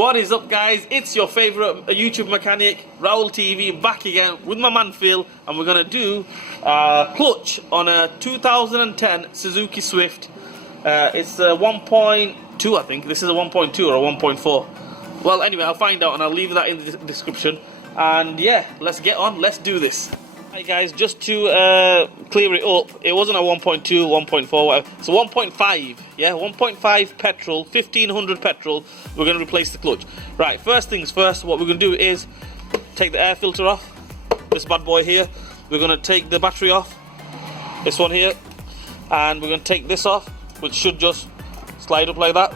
What is up, guys? It's your favorite YouTube mechanic, Raul TV, back again with my man Phil, and we're gonna do clutch on a 2010 Suzuki Swift. It's a 1.2, I think. This is a 1.2 or a 1.4. Well, anyway, I'll find out and I'll leave that in the description. And yeah, let's get on. Let's do this. Hi guys, just to clear it up, it wasn't a 1.2, 1.4, whatever. It's a 1.5, yeah, 1.5 petrol, 1500 petrol. We're going to replace the clutch. Right, first things first, what we're going to do is take the air filter off, this bad boy here. We're going to take the battery off, this one here, and we're going to take this off, which should just slide up like that.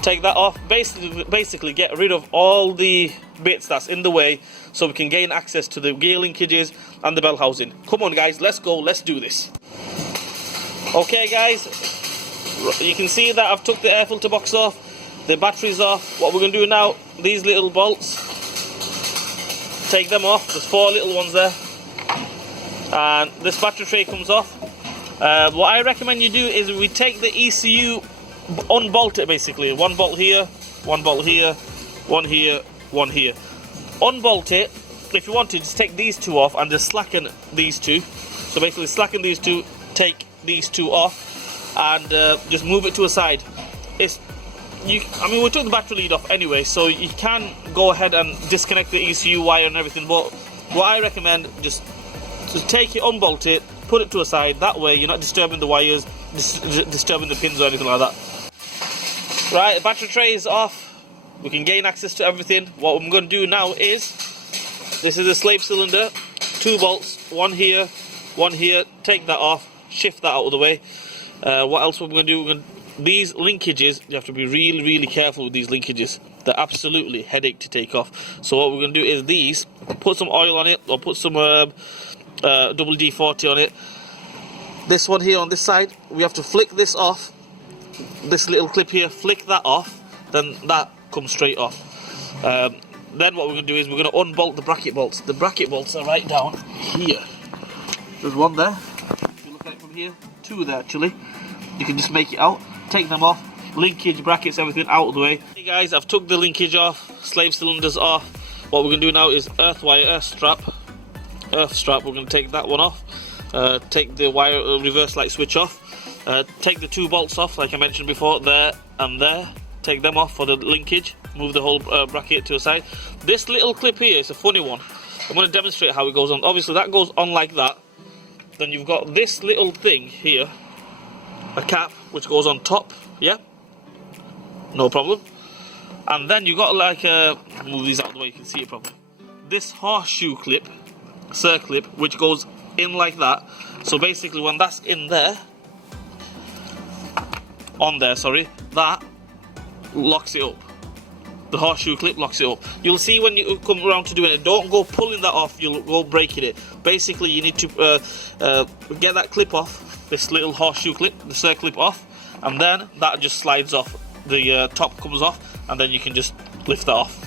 Take that off, basically get rid of all the bits that's in the way so we can gain access to the gear linkages and the bell housing. Come on guys, let's go, let's do this. Okay guys, you can see that I've took the air filter box off, the battery's off. What we're going to do now, these little bolts, take them off. There's 4 little ones there, and this battery tray comes off. What I recommend you do is we take the ECU, unbolt it basically. 1 bolt here, 1 bolt here, 1 here, 1 here. Unbolt it. If you want to, just take these 2 off and just slacken these 2. So basically slacken these 2, take these 2 off, and just move it to a side. I mean, we took the battery lead off anyway, so you can go ahead and disconnect the ECU wire and everything, but what I recommend, just take it, unbolt it, put it to a side. That way you're not disturbing the wires, disturbing the pins or anything like that. Right, the battery tray is off. We can gain access to everything. What I'm going to do now is, this is a slave cylinder, 2 bolts, 1 here, 1 here. Take that off, shift that out of the way. What else we're going to do? These linkages, you have to be really careful with these linkages. They're absolutely headache to take off. So what we're going to do is these, put some oil on it, or put some double D40 on it. This one here on this side, we have to flick this off. This little clip here, flick that off, then that comes straight off. Then what we're going to do is we're going to unbolt the bracket bolts. The bracket bolts are right down here. There's 1 there. If you look at it from here, 2 there actually. You can just make it out. Take them off. Linkage, brackets, everything out of the way. Hey guys, I've took the linkage off. Slave cylinders off. What we're going to do now is earth wire, earth strap. We're going to take that one off. Take the wire reverse light switch off. Take the 2 bolts off, like I mentioned before, there and there. Take them off for the linkage. Move the whole bracket to a side. This little clip here is a funny one. I'm going to demonstrate how it goes on. Obviously that goes on like that. Then you've got this little thing here, a cap, which goes on top. Yeah, no problem. And then you got like move these out of the way, you can see it properly. This horseshoe clip, circlip, which goes in like that. So basically when that's in there, on there, sorry, that locks it up. The horseshoe clip locks it up. You'll see when you come around to doing it, don't go pulling that off, you'll go breaking it. Basically you need to get that clip off, this little horseshoe clip, the circlip off, and then that just slides off. The top comes off, and then you can just lift that off.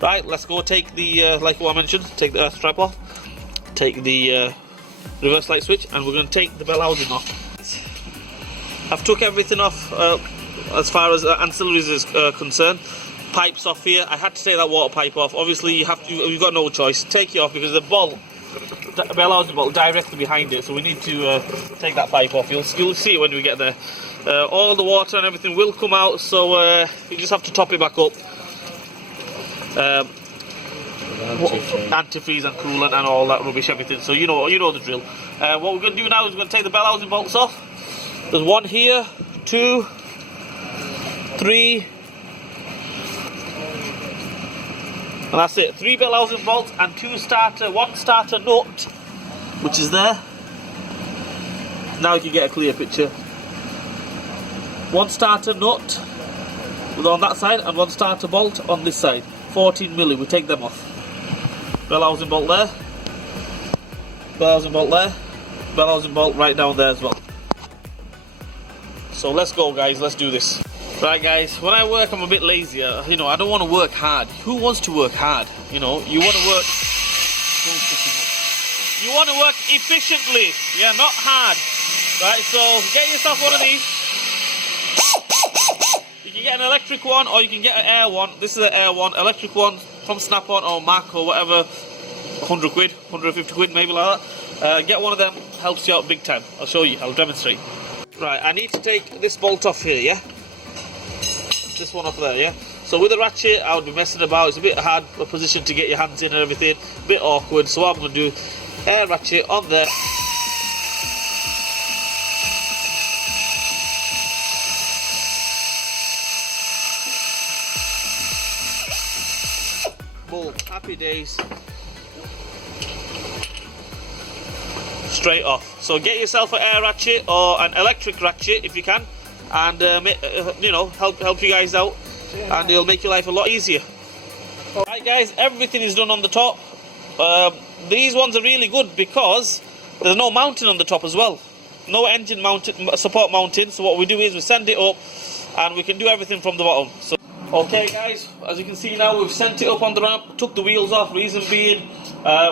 Right, let's go take the, like what I mentioned, take the earth strap off, take the reverse light switch, and we're going to take the bell housing off. I've took everything off as far as ancillaries is concerned. Pipes off here. I had to take that water pipe off. Obviously you've got no choice. Take it off because the bolt, bell housing bolt, directly behind it. So we need to take that pipe off. You'll see it when we get there. All the water and everything will come out, so you just have to top it back up. Antifreeze and coolant and all that rubbish, everything. So you know the drill. What we're going to do now is we're going to take the bell housing bolts off. There's 1 here, 2, 3. And that's it. 3 bell housing bolts and 1 starter nut, which is there. Now you can get a clear picture. 1 starter nut on that side and 1 starter bolt on this side. 14mm. We take them off. Bell housing bolt there. Bell housing bolt there. Bell housing bolt right down there as well. So let's go, guys. Let's do this. Right guys, when I work I'm a bit lazier, you know, I don't want to work hard. Who wants to work hard? You know, you want to work efficiently, yeah, not hard. Right, so get yourself one of these. You can get get an electric one or you can get an air one. This is an air one. Electric one from Snap-on or Mac or whatever. 100 quid, 150 quid, maybe like that. Get one of them, helps you out big time. I'll show you, I'll demonstrate. Right, I need to take this bolt off here, yeah? This one off there, yeah? So with a ratchet, I would be messing about. It's a bit hard a position to get your hands in and everything. A bit awkward, so what I'm going to do, air ratchet on there. Boom, happy days. Straight off. So get yourself an air ratchet or an electric ratchet if you can, and you know, help you guys out, and it'll make your life a lot easier. Alright guys, everything is done on the top. These ones are really good because there's no mounting on the top as well. No engine mounted, support mounting. So what we do is we send it up and we can do everything from the bottom. So okay guys, as you can see now, we've sent it up on the ramp, took the wheels off. Reason being,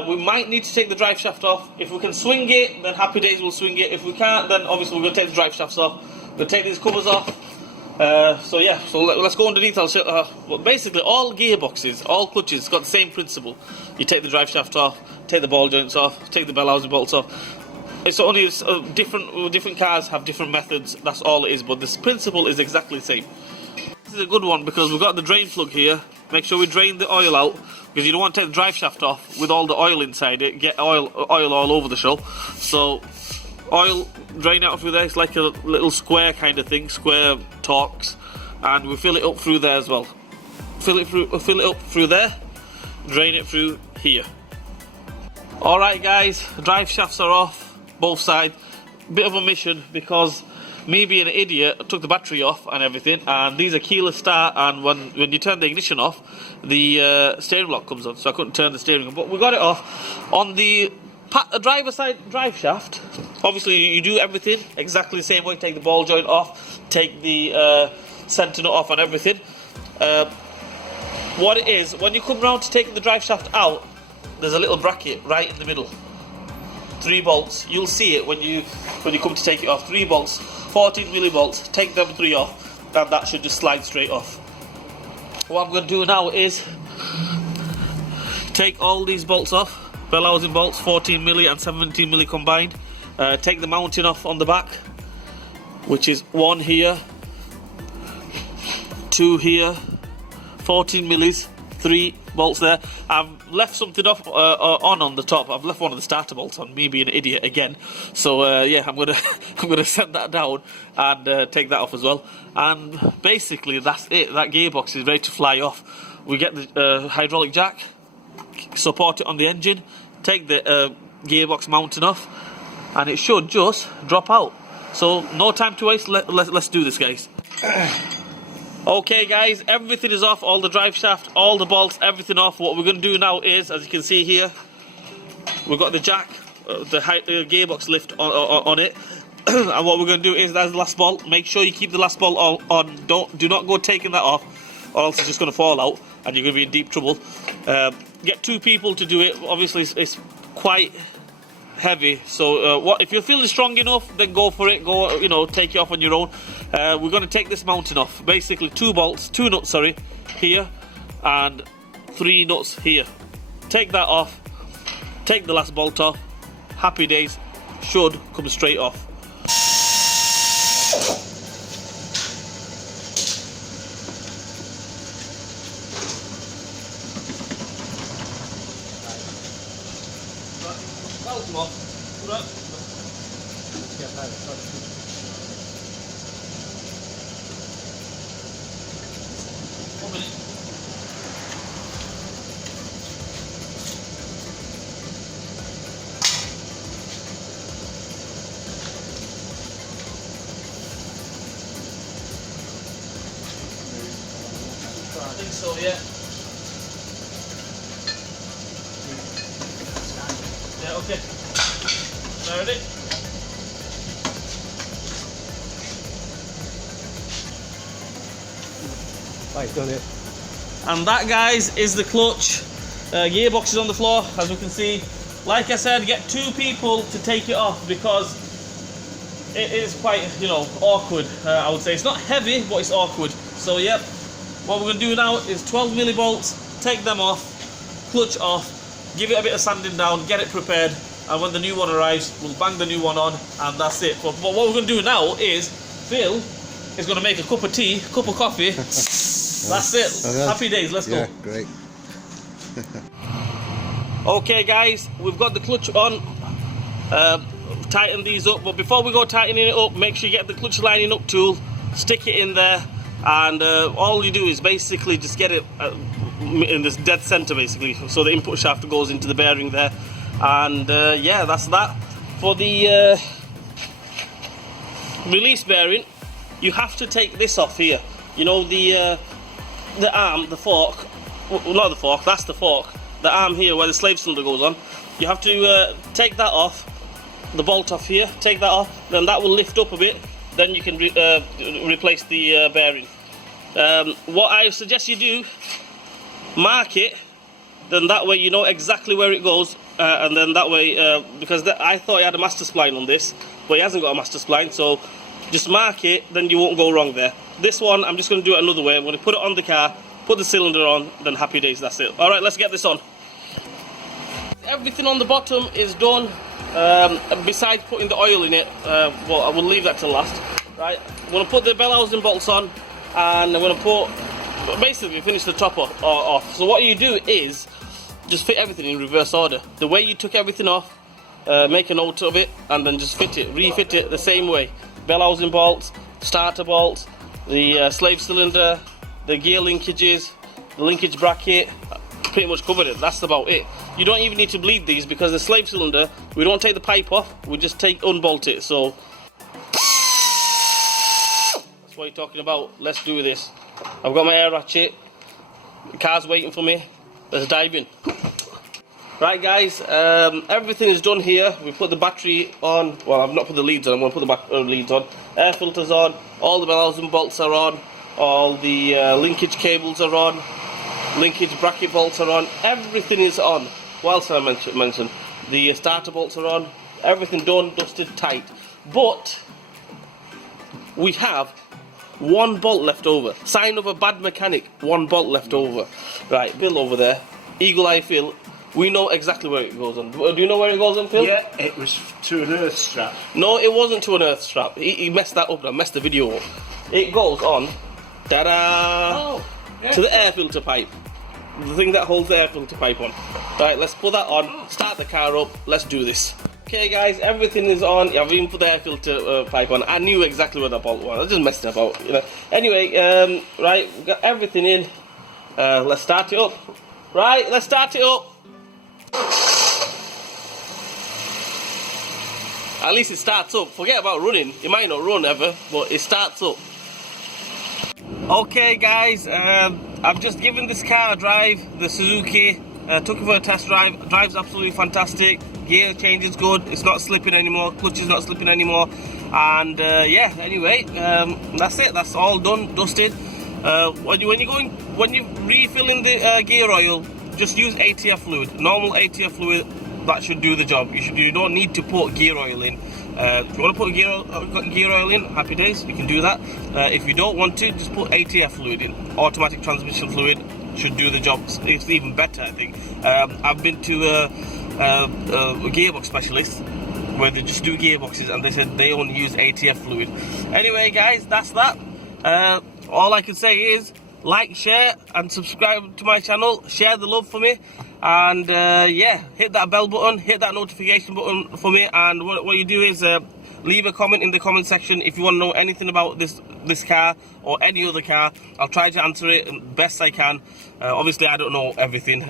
we might need to take the drive shaft off. If we can swing it, then happy days, we'll swing it. If we can't, then obviously we're going to take the drive shafts off. We'll take these covers off. So yeah, so let's go underneath. I'll show, well, basically all gearboxes, all clutches, got the same principle. You take the drive shaft off, take the ball joints off, take the bell housing bolts off. It's only different cars have different methods, that's all it is, but this principle is exactly the same. This is a good one because we've got the drain plug here. Make sure we drain the oil out, because you don't want to take the drive shaft off with all the oil inside it, get oil all over the show. So oil drain out through there. It's like a little square kind of thing, square Torx, and we fill it up through there as well. Fill it up through there, drain it through here. Alright guys, drive shafts are off, both sides. Bit of a mission because me being an idiot, I took the battery off and everything, and these are keyless start, and when you turn the ignition off, the steering lock comes on, so I couldn't turn the steering on, but we got it off. On the driver side drive shaft, obviously you do everything exactly the same way. Take the ball joint off, take the centre nut off and everything. What it is, when you come round to taking the drive shaft out, there's a little bracket right in the middle. 3 bolts, you'll see it when you come to take it off. 3 bolts, 14 millivolts, take them 3 off, and that should just slide straight off. What I'm going to do now is take all these bolts off, bell housing bolts, 14 milli and 17 milli combined. Take the mounting off on the back, which is 1 here, 2 here, 14 millis, 3 bolts there. I've left something off on the top. I've left one of the starter bolts on, me being an idiot again. So yeah, I'm gonna send that down and take that off as well. And basically that's it. That gearbox is ready to fly off. We get the hydraulic jack, support it on the engine, take the gearbox mounting off, and it should just drop out. So no time to waste. Let's do this, guys. Okay guys, everything is off, all the drive shaft, all the bolts, everything off. What we're going to do now is, as you can see here, we've got the jack, the gearbox lift on it. And what we're going to do is, that's the last bolt. Make sure you keep the last bolt on. Do not go taking that off, or else it's just going to fall out and you're going to be in deep trouble. Get 2 people to do it. Obviously it's quite heavy, so if you're feeling strong enough, then go for it. Go, you know, take it off on your own. We're going to take this mounting off. Basically 2 nuts, sorry, here, and 3 nuts here. Take that off, take the last bolt off. Happy days, should come straight off. I think so, yeah. Yeah, okay. Now ready? Right, done it. And that, guys, is the clutch. Gearbox is on the floor, as we can see. Like I said, get 2 people to take it off because it is quite, you know, awkward. I would say it's not heavy, but it's awkward. So yep, what we're going to do now is 12 millivolts, take them off, clutch off, give it a bit of sanding down, get it prepared, and when the new one arrives, we'll bang the new one on, and that's it. But what we're going to do now is, Phil is going to make a cup of tea, cup of coffee. That's it. Okay. Happy days, let's go. Yeah, great. Okay guys, we've got the clutch on. Tighten these up, but before we go tightening it up, make sure you get the clutch lining up tool, stick it in there, and all you do is basically just get it in this dead center basically, so the input shaft goes into the bearing there. And yeah, that's that. For the release bearing, you have to take this off here. You know, the arm, the fork, well, not the fork, that's the fork, the arm here where the slave cylinder goes on. You have to take that off, the bolt off here, take that off, then that will lift up a bit, then you can replace the bearing. What I suggest you do, mark it, then that way you know exactly where it goes, and then that way, because I thought he had a master spline on this, but he hasn't got a master spline, so just mark it, then you won't go wrong there. This one, I'm just going to do it another way. I'm going to put it on the car, put the cylinder on, then happy days, that's it. Alright, let's get this on. Everything on the bottom is done, besides putting the oil in it. Well, I will leave that till last. Right, I'm going to put the bell housing bolts on, and I'm going to basically finish the top off. So what you do is just fit everything in reverse order. The way you took everything off, make a note of it, and then just fit it, refit it the same way. Bell housing bolts, starter bolts, the slave cylinder, the gear linkages, the linkage bracket, pretty much covered it. That's about it. You don't even need to bleed these, because the slave cylinder, we don't take the pipe off, we just unbolt it. So that's what you're talking about. Let's do this. I've got my air ratchet, the car's waiting for me, let's dive in. Right guys, everything is done here. We put the battery on, well I've not put the leads on, I'm going to put the leads on. Air filters on, all the bell housing bolts are on, all the linkage cables are on, linkage bracket bolts are on, everything is on. What else did I mention? The starter bolts are on, everything done, dusted, tight. But we have one bolt left over. Sign of a bad mechanic, one bolt left over. Right, Bill over there, Eagle Eye Phil, we know exactly where it goes on. Do you know where it goes on, Phil? Yeah, it was to an earth strap. No, it wasn't to an earth strap. He messed that up, I messed the video up. It goes on, ta-da, to the air filter pipe. The thing that holds the air filter pipe on. Right, let's put that on, start the car up, let's do this. Okay guys, everything is on. I've even put the air filter pipe on. I knew exactly where the bolt was, I just messed it about, you know. Anyway, right, we've got everything in. Let's start it up. Right, let's start it up. At least it starts up. Forget about running. It might not run ever, but it starts up. Okay guys, I've just given this car a drive, the Suzuki. Took it for a test drive. Drives absolutely fantastic. Gear change is good. It's not slipping anymore. Clutch is not slipping anymore. And yeah, anyway, that's it. That's all done, dusted. When you're refilling the gear oil, just use ATF fluid. Normal ATF fluid, that should do the job. You don't need to put gear oil in. If you want to put gear oil in, happy days, you can do that. If you don't want to, just put ATF fluid in. Automatic transmission fluid should do the job. It's even better, I think. I've been to a gearbox specialist where they just do gearboxes, and they said they only use ATF fluid. Anyway guys, that's that. All I can say is like, share and subscribe to my channel. Share the love for me, and yeah, hit that bell button, hit that notification button for me. And what you do is leave a comment in the comment section if you want to know anything about this car or any other car. I'll try to answer it best I can. Obviously I don't know everything.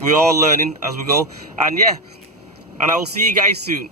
We're all learning as we go. And yeah, and I will see you guys soon.